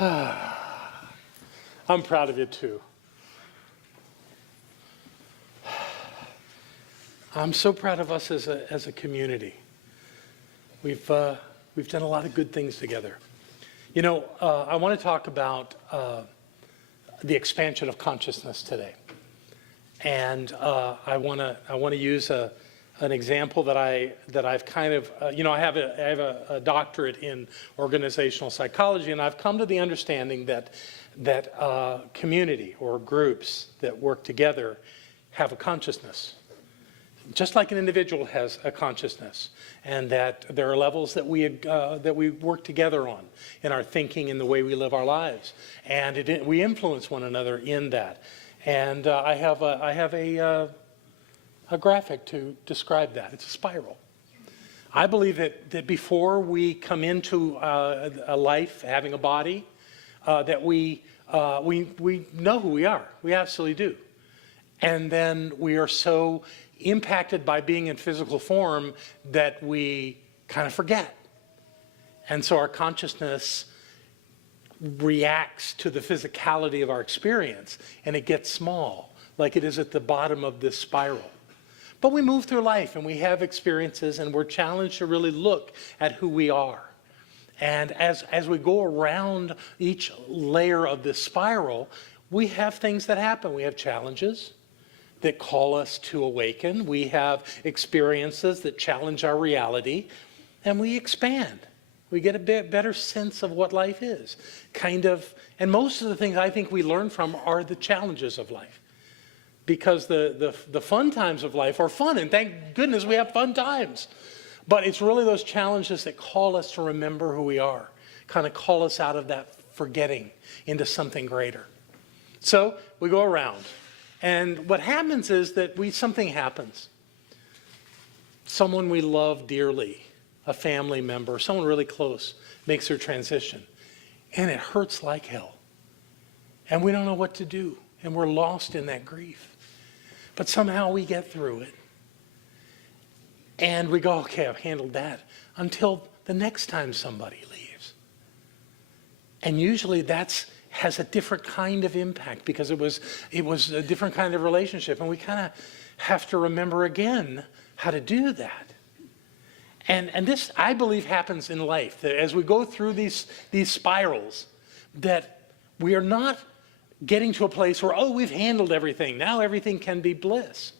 I'm proud of you too. I'm so proud of us as a community. We've done a lot of good things together. You know, I want to talk about the expansion of consciousness today, and I want to use an example that I've kind of I have a doctorate in organizational psychology, and I've come to the understanding that community or groups that work together have a consciousness. Just like an individual has a consciousness, and that there are levels that we work together on in our thinking, in the way we live our lives, and we influence one another in that. And I have a graphic to describe that. It's a spiral. I believe that before we come into a life, having a body, that we know who we are. We absolutely do. And then we are so impacted by being in physical form that we kind of forget. And so our consciousness reacts to the physicality of our experience, and it gets small, like it is at the bottom of this spiral. But we move through life and we have experiences, and we're challenged to really look at who we are. And as we go around each layer of this spiral, we have things that happen. We have challenges that call us to awaken. We have experiences that challenge our reality, and we expand. We get a bit better sense of what life is, kind of. And most of the things I think we learn from are the challenges of life, because the fun times of life are fun, and thank goodness we have fun times. But it's really those challenges that call us to remember who we are, kind of call us out of that forgetting into something greater. So we go around. And what happens is that something happens. Someone we love dearly, a family member, someone really close, makes their transition. And it hurts like hell. And we don't know what to do. And we're lost in that grief. But somehow we get through it. And we go, okay, I've handled that. Until the next time somebody leaves. And usually has a different kind of impact, because it was a different kind of relationship, and we kind of have to remember again how to do that. And this, I believe, happens in life, that as we go through these spirals, that we are not getting to a place where, oh, we've handled everything, now everything can be bliss.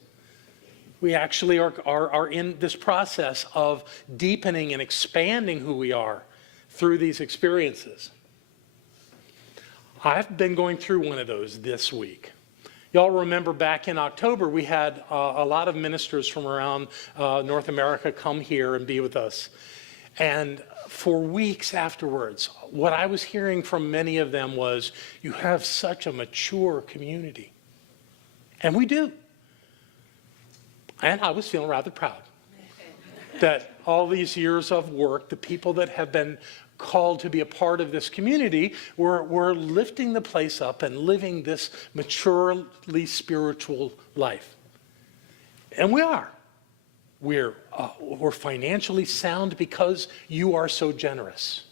We actually are in this process of deepening and expanding who we are through these experiences. I've been going through one of those this week. Y'all remember back in October, we had a lot of ministers from around North America come here and be with us. And for weeks afterwards, what I was hearing from many of them was, you have such a mature community. And we do. And I was feeling rather proud that all these years of work, the people that have been called to be a part of this community, we're lifting the place up and living this maturely spiritual life. And we are. We're financially sound because you are so generous.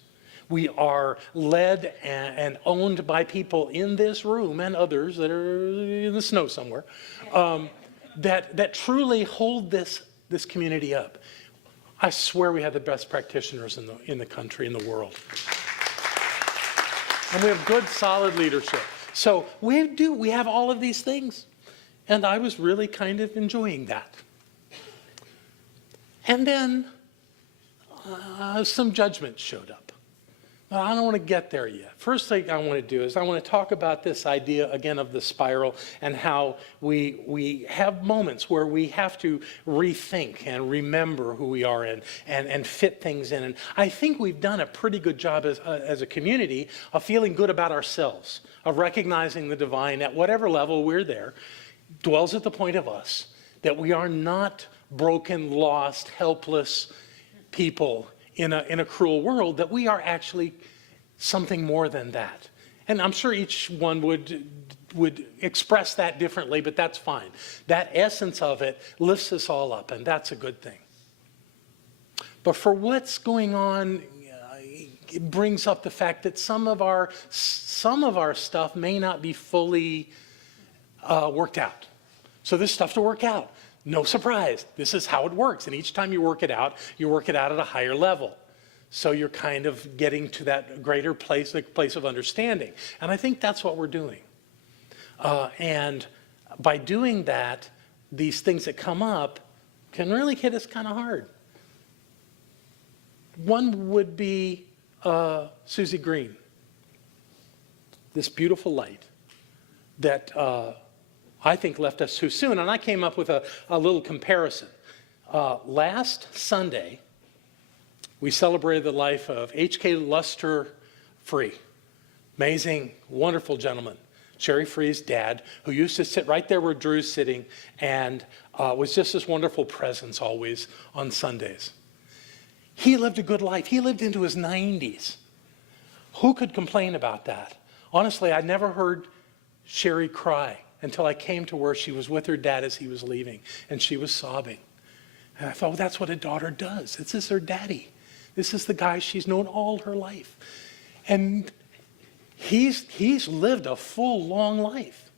We are led and owned by people in this room and others that are in the snow somewhere, that truly hold this community up. I swear we have the best practitioners in the country, in the world. And we have good, solid leadership. So we have all of these things. And I was really kind of enjoying that. And then some judgment showed up. Well, I don't want to get there yet. First thing I want to do is I want to talk about this idea again of the spiral, and how we have moments where we have to rethink and remember who we are and fit things in. And I think we've done a pretty good job as a community of feeling good about ourselves, of recognizing the divine at whatever level we're there, dwells at the point of us, that we are not broken, lost, helpless people in a cruel world, that we are actually something more than that. And I'm sure each one would express that differently, but that's fine. That essence of it lifts us all up, and that's a good thing. But for what's going on it brings up the fact that some of our stuff may not be fully worked out. So there's stuff to work out. No surprise. This is how it works. And each time you work it out at a higher level. So you're kind of getting to that greater place, like place of understanding. And I think that's what we're doing. And by doing that, these things that come up can really hit us kind of hard. One would be Susie Green, this beautiful light that I think left us too soon. And I came up with a little comparison. Last Sunday, we celebrated the life of H.K. Luster Free. Amazing, wonderful gentleman. Sherry Free's dad, who used to sit right there where Drew's sitting and was just this wonderful presence always on Sundays. He lived a good life. He lived into his 90s. Who could complain about that? Honestly, I never heard Sherry cry until I came to where she was with her dad as he was leaving, and she was sobbing. And I thought, well, that's what a daughter does. This is her daddy. This is the guy she's known all her life. And he's lived a full, long life.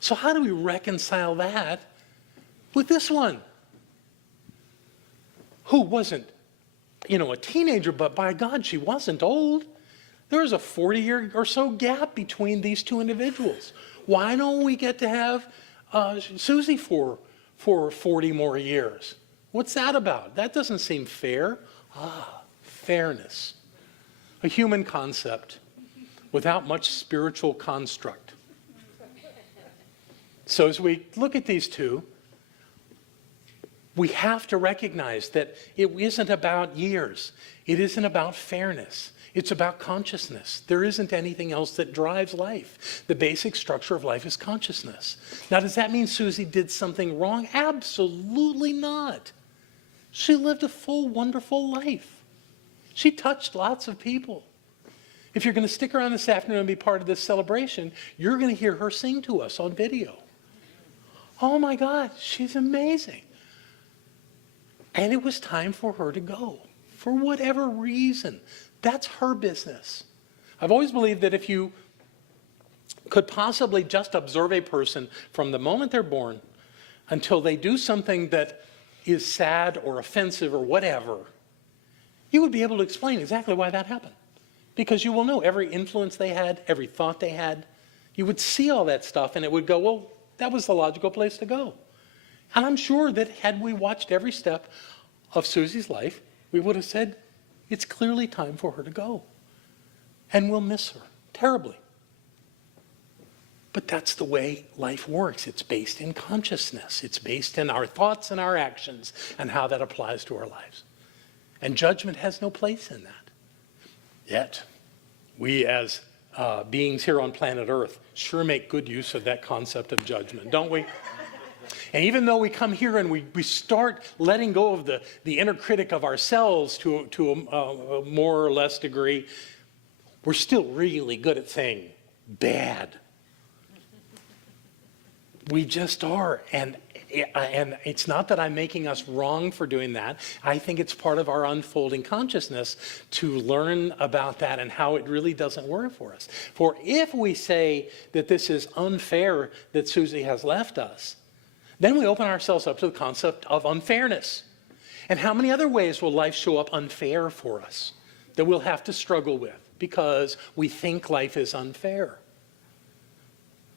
So how do we reconcile that with this one? Who wasn't, a teenager, but by God, she wasn't old. There was a 40-year or so gap between these two individuals. Why don't we get to have Susie for 40 more years? What's that about? That doesn't seem fair. Fairness. A human concept without much spiritual construct. So as we look at these two, we have to recognize that it isn't about years. It isn't about fairness. It's about consciousness. There isn't anything else that drives life. The basic structure of life is consciousness. Now, does that mean Susie did something wrong? Absolutely not. She lived a full, wonderful life. She touched lots of people. If you're going to stick around this afternoon and be part of this celebration, you're going to hear her sing to us on video. Oh my God, she's amazing. And it was time for her to go, for whatever reason. That's her business. I've always believed that if you could possibly just observe a person from the moment they're born until they do something that is sad or offensive or whatever, you would be able to explain exactly why that happened. Because you will know every influence they had, every thought they had. You would see all that stuff and it would go, well, that was the logical place to go. And I'm sure that had we watched every step of Susie's life, we would have said, it's clearly time for her to go. And we'll miss her terribly. But that's the way life works. It's based in consciousness. It's based in our thoughts and our actions and how that applies to our lives. And judgment has no place in that. Yet, we as beings here on planet Earth sure make good use of that concept of judgment, don't we? And even though we come here and we start letting go of the inner critic of ourselves to a more or less degree, we're still really good at saying bad. We just are. And it's not that I'm making us wrong for doing that. I think it's part of our unfolding consciousness to learn about that and how it really doesn't work for us. For if we say that this is unfair that Susie has left us, then we open ourselves up to the concept of unfairness. And how many other ways will life show up unfair for us that we'll have to struggle with because we think life is unfair?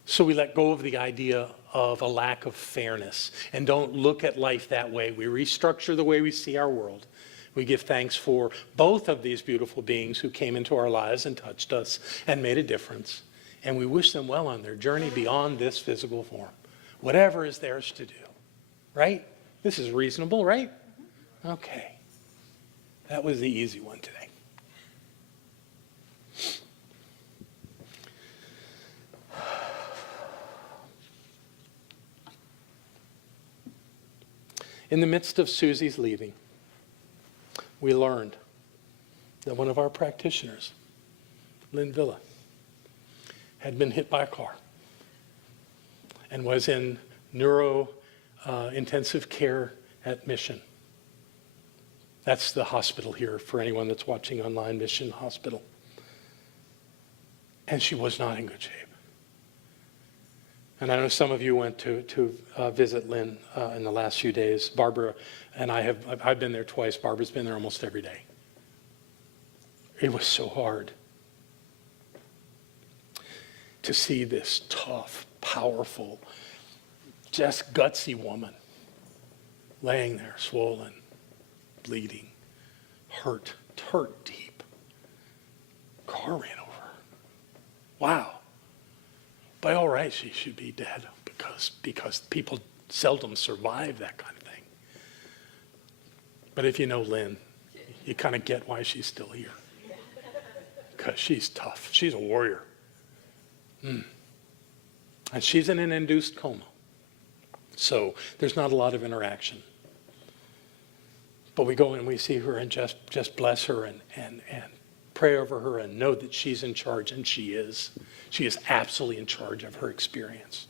So we let go of the idea of a lack of fairness and don't look at life that way. We restructure the way we see our world. We give thanks for both of these beautiful beings who came into our lives and touched us and made a difference. And we wish them well on their journey beyond this physical form. Whatever is theirs to do, right? This is reasonable, right? Okay. That was the easy one today. In the midst of Susie's leaving, we learned that one of our practitioners, Lynn Villa, had been hit by a car and was in intensive care at Mission. That's the hospital here for anyone that's watching online, Mission Hospital. And she was not in good shape. And I know some of you went to visit Lynn in the last few days. Barbara and I've been there twice. Barbara's been there almost every day. It was so hard to see this tough, powerful, just gutsy woman laying there, swollen, bleeding, hurt deep. Car ran over her. Wow. By all rights, she should be dead because people seldom survive that kind of thing. But if you know Lynn, you kind of get why she's still here. Because she's tough. She's a warrior. And she's in an induced coma. So there's not a lot of interaction. But we go and we see her and just bless her and pray over her and know that she's in charge, and she is. She is absolutely in charge of her experience.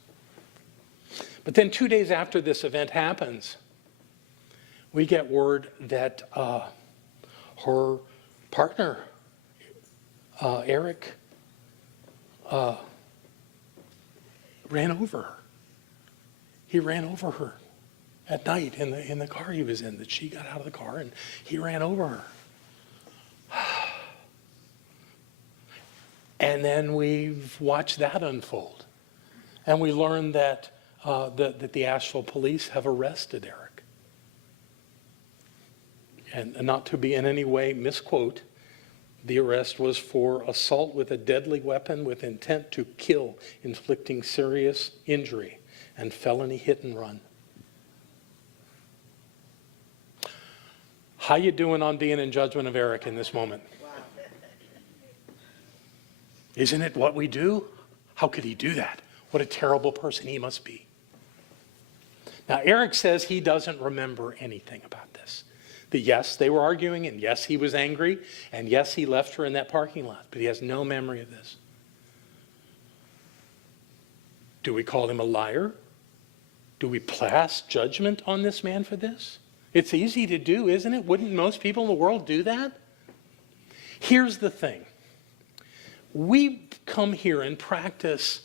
But then 2 days after this event happens, we get word that her partner, Eric, ran over her. He ran over her at night in the car he was in, that she got out of the car and he ran over her. And then we've watched that unfold. And we learned that the Asheville police have arrested Eric. And not to be in any way misquote, the arrest was for assault with a deadly weapon with intent to kill, inflicting serious injury, and felony hit and run. How you doing on being in judgment of Eric in this moment? Wow. Isn't it what we do? How could he do that? What a terrible person he must be. Now, Eric says he doesn't remember anything about this. That yes, they were arguing, and yes, he was angry, and yes, he left her in that parking lot, but he has no memory of this. Do we call him a liar? Do we pass judgment on this man for this? It's easy to do, isn't it? Wouldn't most people in the world do that? Here's the thing. We come here and practice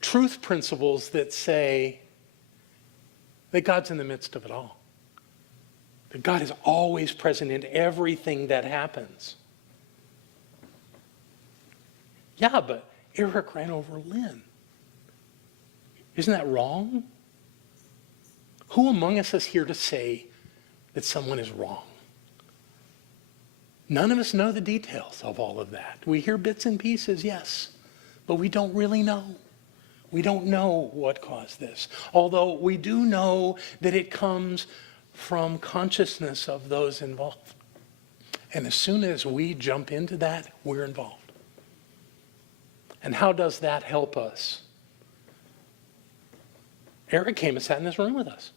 truth principles that say that God's in the midst of it all. That God is always present in everything that happens. Yeah, but Eric ran over Lynn. Isn't that wrong? Who among us is here to say that someone is wrong? None of us know the details of all of that. We hear bits and pieces, yes, but we don't really know. We don't know what caused this. Although we do know that it comes from consciousness of those involved. And as soon as we jump into that, we're involved. And how does that help us? Eric came and sat in this room with us.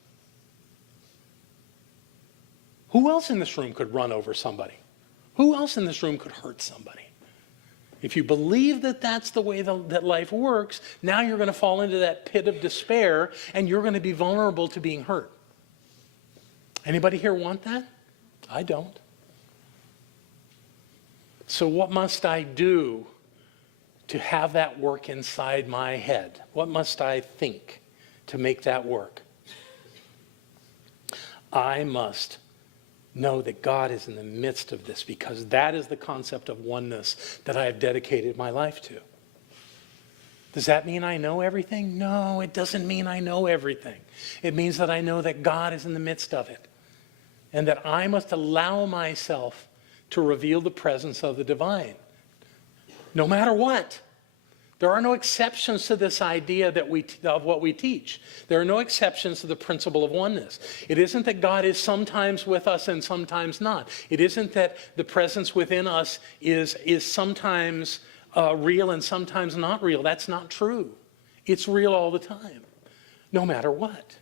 Who else in this room could run over somebody? Who else in this room could hurt somebody? If you believe that that's the way that life works, now you're going to fall into that pit of despair and you're going to be vulnerable to being hurt. Anybody here want that? I don't. So what must I do to have that work inside my head? What must I think to make that work? I must know that God is in the midst of this, because that is the concept of oneness that I have dedicated my life to. Does that mean I know everything? No, it doesn't mean I know everything. It means that I know that God is in the midst of it, and that I must allow myself to reveal the presence of the divine, no matter what. There are no exceptions to this idea of what we teach. There are no exceptions to the principle of oneness. It isn't that God is sometimes with us and sometimes not. It isn't that the presence within us is sometimes real and sometimes not real. That's not true. It's real all the time, no matter what.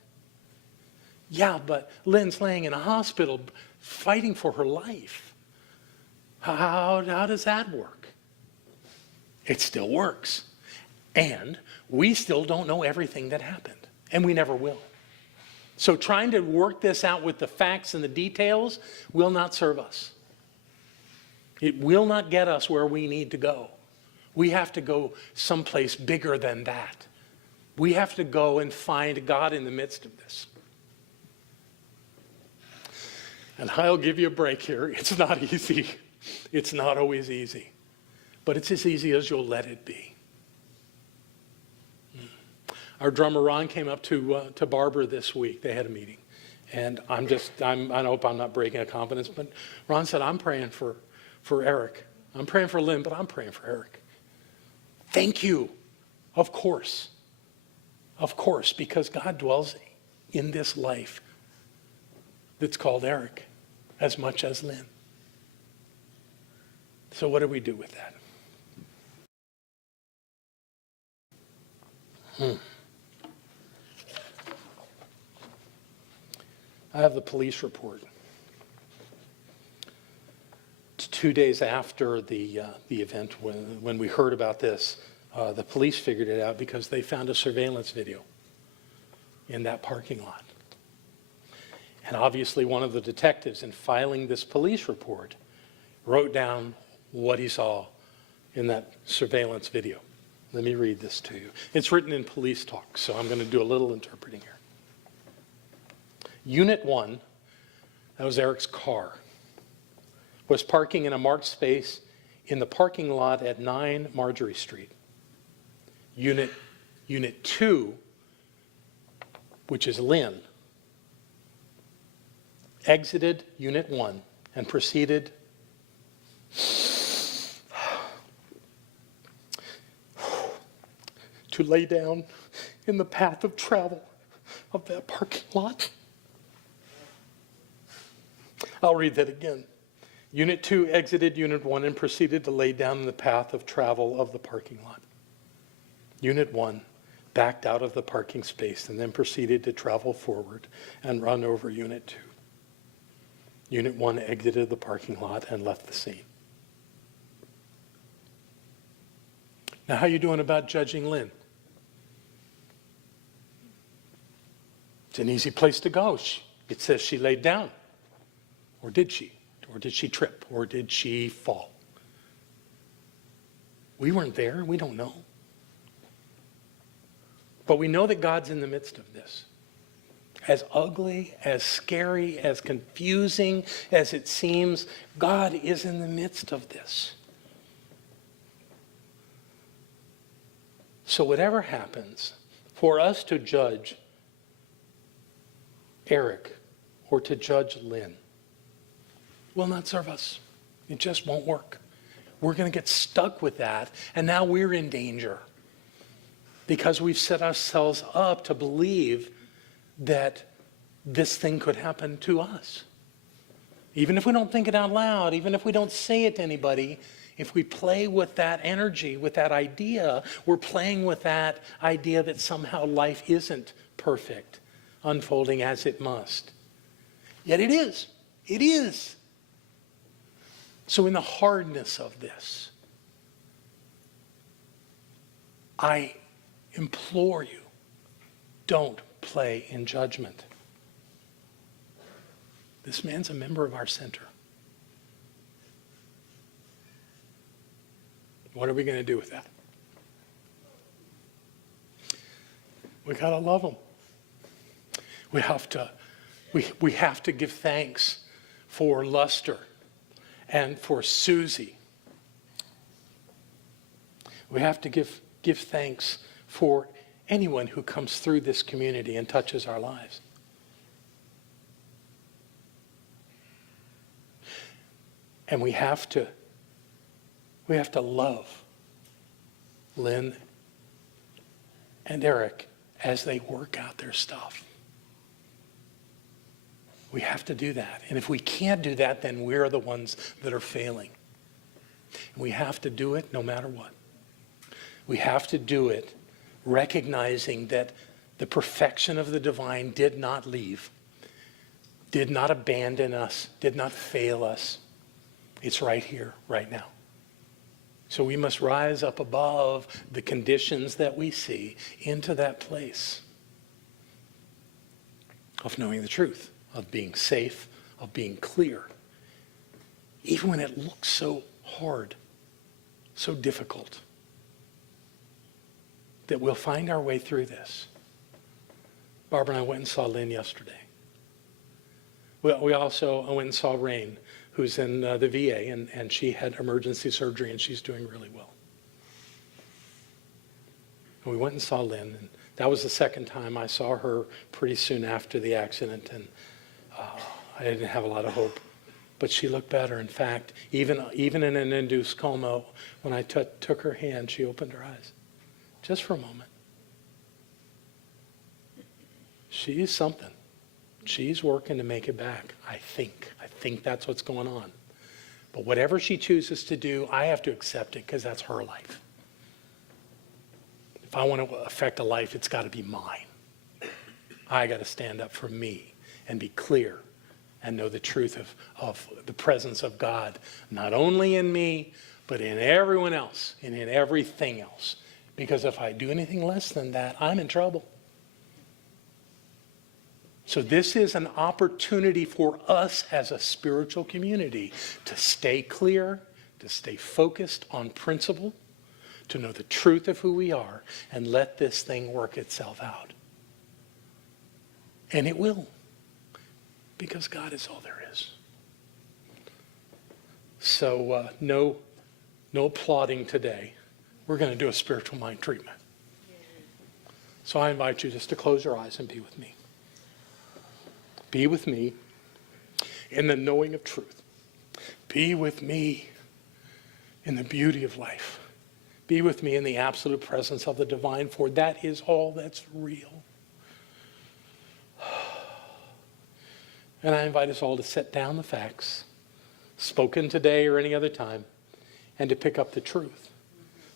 Yeah, but Lynn's laying in a hospital fighting for her life. How does that work? It still works. And we still don't know everything that happened. And we never will. So trying to work this out with the facts and the details will not serve us. It will not get us where we need to go. We have to go someplace bigger than that. We have to go and find God in the midst of this. And I'll give you a break here. It's not easy. It's not always easy. But it's as easy as you'll let it be. Our drummer Ron came up to Barbara this week. They had a meeting. And I hope I'm not breaking a confidence, but Ron said, I'm praying for Eric. I'm praying for Lynn, but I'm praying for Eric. Thank you. Of course. Of course, because God dwells in this life that's called Eric as much as Lynn. So what do we do with that? I have the police report. It's 2 days after the event when we heard about this. The police figured it out because they found a surveillance video in that parking lot. And obviously one of the detectives in filing this police report wrote down what he saw in that surveillance video. Let me read this to you. It's written in police talk, so I'm going to do a little interpreting here. Unit 1, that was Eric's car, was parking in a marked space in the parking lot at 9 Marjorie Street. Unit 2, which is Lynn, exited Unit 1 and proceeded to lay down in the path of travel of that parking lot. I'll read that again. Unit 2 exited Unit 1 and proceeded to lay down in the path of travel of the parking lot. Unit 1 backed out of the parking space and then proceeded to travel forward and run over Unit 2. Unit 1 exited the parking lot and left the scene. Now, how are you doing about judging Lynn? It's an easy place to go. It says she laid down. Or did she? Or did she trip? Or did she fall? We weren't there. We don't know. But we know that God's in the midst of this. As ugly, as scary, as confusing as it seems, God is in the midst of this. So whatever happens, for us to judge Eric or to judge Lynn will not serve us. It just won't work. We're going to get stuck with that, and now we're in danger because we've set ourselves up to believe that this thing could happen to us. Even if we don't think it out loud, even if we don't say it to anybody, if we play with that energy, with that idea, we're playing with that idea that somehow life isn't perfect, unfolding as it must. Yet it is. It is. So in the hardness of this, I implore you, don't play in judgment. This man's a member of our center. What are we going to do with that? We got to love him. We have to give thanks for Luster and for Susie. We have to give thanks for anyone who comes through this community and touches our lives. And we have to love Lynn and Eric as they work out their stuff. We have to do that. And if we can't do that, then we're the ones that are failing. And we have to do it no matter what. We have to do it recognizing that the perfection of the divine did not leave, did not abandon us, did not fail us. It's right here, right now. So we must rise up above the conditions that we see into that place of knowing the truth, of being safe, of being clear, even when it looks so hard, so difficult, that we'll find our way through this. Barbara and I went and saw Lynn yesterday. We also went and saw Rain, who's in the VA, and she had emergency surgery, and she's doing really well. And we went and saw Lynn, and that was the second time I saw her pretty soon after the accident, and I didn't have a lot of hope. But she looked better. In fact, even in an induced coma, when I took her hand, she opened her eyes, just for a moment. She's something. She's working to make it back, I think. I think that's what's going on. But whatever she chooses to do, I have to accept it because that's her life. If I want to affect a life, it's got to be mine. I got to stand up for me and be clear and know the truth of the presence of God, not only in me, but in everyone else and in everything else. Because if I do anything less than that, I'm in trouble. So this is an opportunity for us as a spiritual community to stay clear, to stay focused on principle, to know the truth of who we are, and let this thing work itself out. And it will, because God is all there is. So no applauding today. We're going to do a spiritual mind treatment. So I invite you just to close your eyes and be with me. Be with me in the knowing of truth. Be with me in the beauty of life. Be with me in the absolute presence of the divine, for that is all that's real. And I invite us all to set down the facts, spoken today or any other time, and to pick up the truth.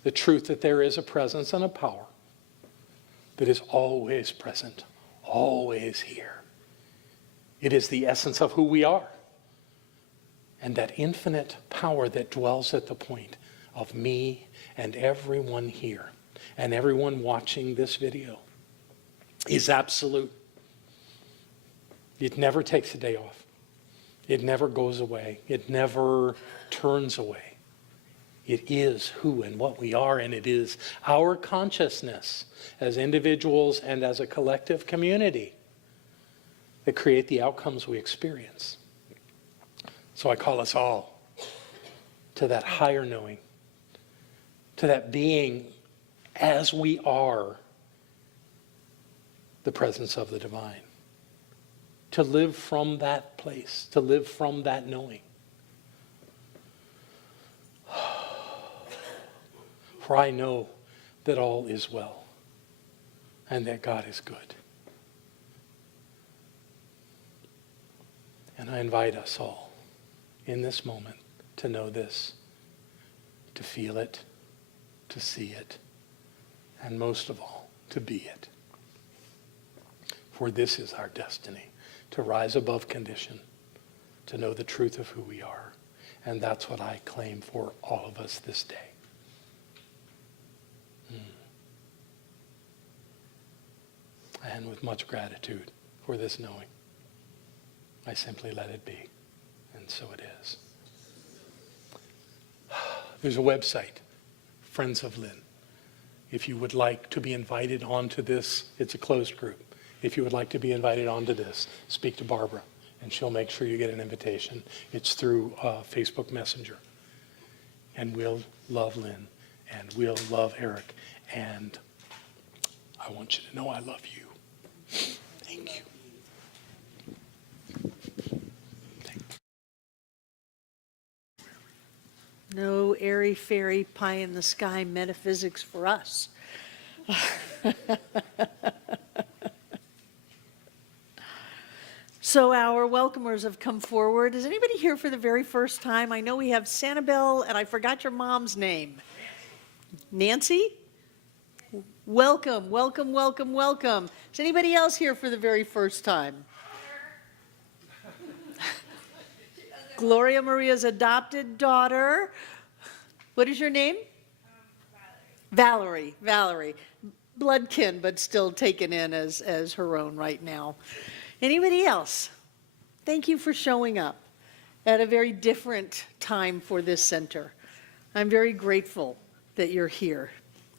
The truth that there is a presence and a power that is always present, always here. It is the essence of who we are. And that infinite power that dwells at the point of me and everyone here and everyone watching this video is absolute. It never takes a day off. It never goes away. It never turns away. It is who and what we are, and it is our consciousness as individuals and as a collective community that create the outcomes we experience. So I call us all to that higher knowing, to that being as we are the presence of the divine, to live from that place, to live from that knowing. For I know that all is well and that God is good. And I invite us all in this moment to know this, to feel it, to see it, and most of all, to be it. For this is our destiny, to rise above condition, to know the truth of who we are. And that's what I claim for all of us this day. And with much gratitude for this knowing, I simply let it be. And so it is. There's a website, Friends of Lynn. If you would like to be invited onto this, it's a closed group. If you would like to be invited onto this, speak to Barbara, and she'll make sure you get an invitation. It's through Facebook Messenger. And we'll love Lynn, and we'll love Eric, and I want you to know I love you. Thank you. No airy-fairy, pie-in-the-sky metaphysics for us. So our welcomers have come forward. Is anybody here for the very first time? I know we have Sanibel, and I forgot your mom's name. Nancy? Welcome, welcome, welcome, welcome. Is anybody else here for the very first time? Gloria Maria's adopted daughter. What is your name? Valerie. Valerie. Bloodkin, but still taken in as her own right now. Anybody else? Thank you for showing up at a very different time for this center. I'm very grateful that you're here.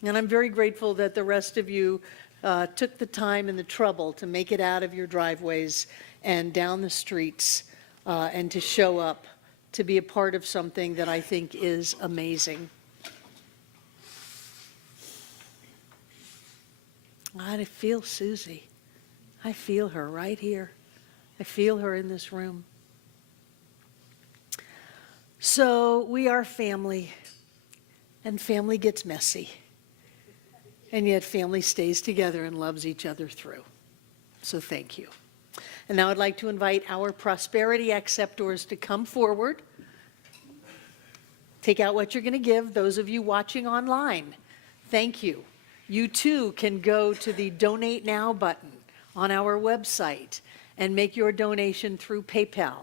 And I'm very grateful that the rest of you took the time and the trouble to make it out of your driveways and down the streets and to show up to be a part of something that I think is amazing. I feel Susie. I feel her right here. I feel her in this room. So we are family, and family gets messy. And yet family stays together and loves each other through. So thank you. And now I'd like to invite our prosperity acceptors to come forward. Take out what you're going to give. Those of you watching online, thank you. You too can go to the Donate Now button on our website and make your donation through PayPal.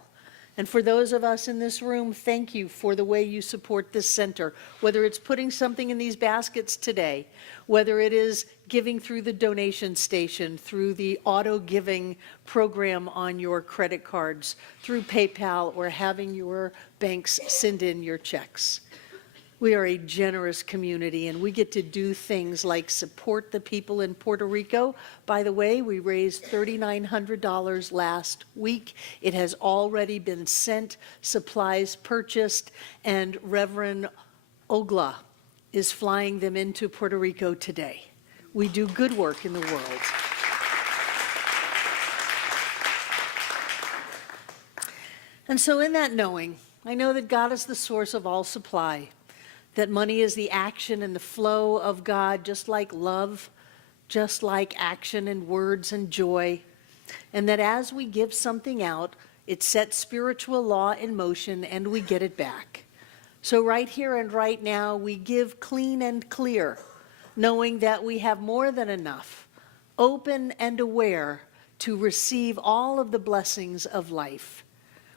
And for those of us in this room, thank you for the way you support this center, whether it's putting something in these baskets today, whether it is giving through the donation station, through the auto giving program on your credit cards, through PayPal, or having your banks send in your checks. We are a generous community, and we get to do things like support the people in Puerto Rico. By the way, we raised $3,900 last week. It has already been sent, supplies purchased, and Reverend Ogla is flying them into Puerto Rico today. We do good work in the world. And so in that knowing, I know that God is the source of all supply, that money is the action and the flow of God, just like love, just like action and words and joy, and that as we give something out, it sets spiritual law in motion and we get it back. So right here and right now, we give clean and clear, knowing that we have more than enough, open and aware to receive all of the blessings of life.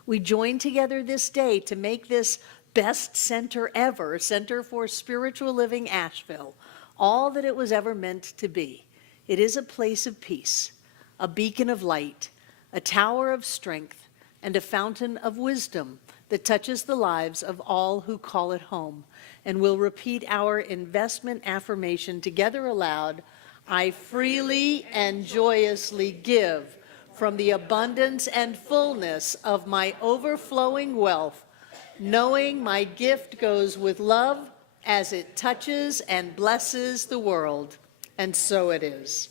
We join together this day to make this best center ever, Center for Spiritual Living Asheville, all that it was ever meant to be. It is a place of peace, a beacon of light, a tower of strength, and a fountain of wisdom that touches the lives of all who call it home. And we'll repeat our investment affirmation together aloud. I freely and joyously give from the abundance and fullness of my overflowing wealth, knowing my gift goes with love as it touches and blesses the world. And so it is.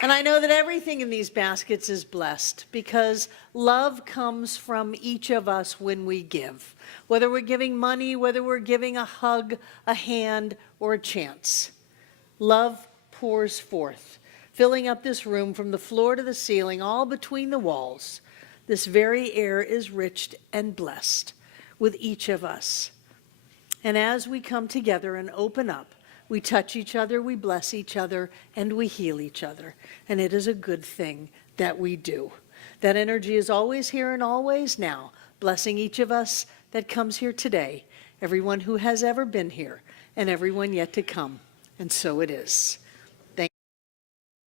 And I know that everything in these baskets is blessed because love comes from each of us when we give. Whether we're giving money, whether we're giving a hug, a hand, or a chance. Love pours forth, filling up this room from the floor to the ceiling, all between the walls. This very air is rich and blessed with each of us. And as we come together and open up, we touch each other, we bless each other, and we heal each other. And it is a good thing that we do. That energy is always here and always now, blessing each of us that comes here today, everyone who has ever been here, and everyone yet to come. And so it is.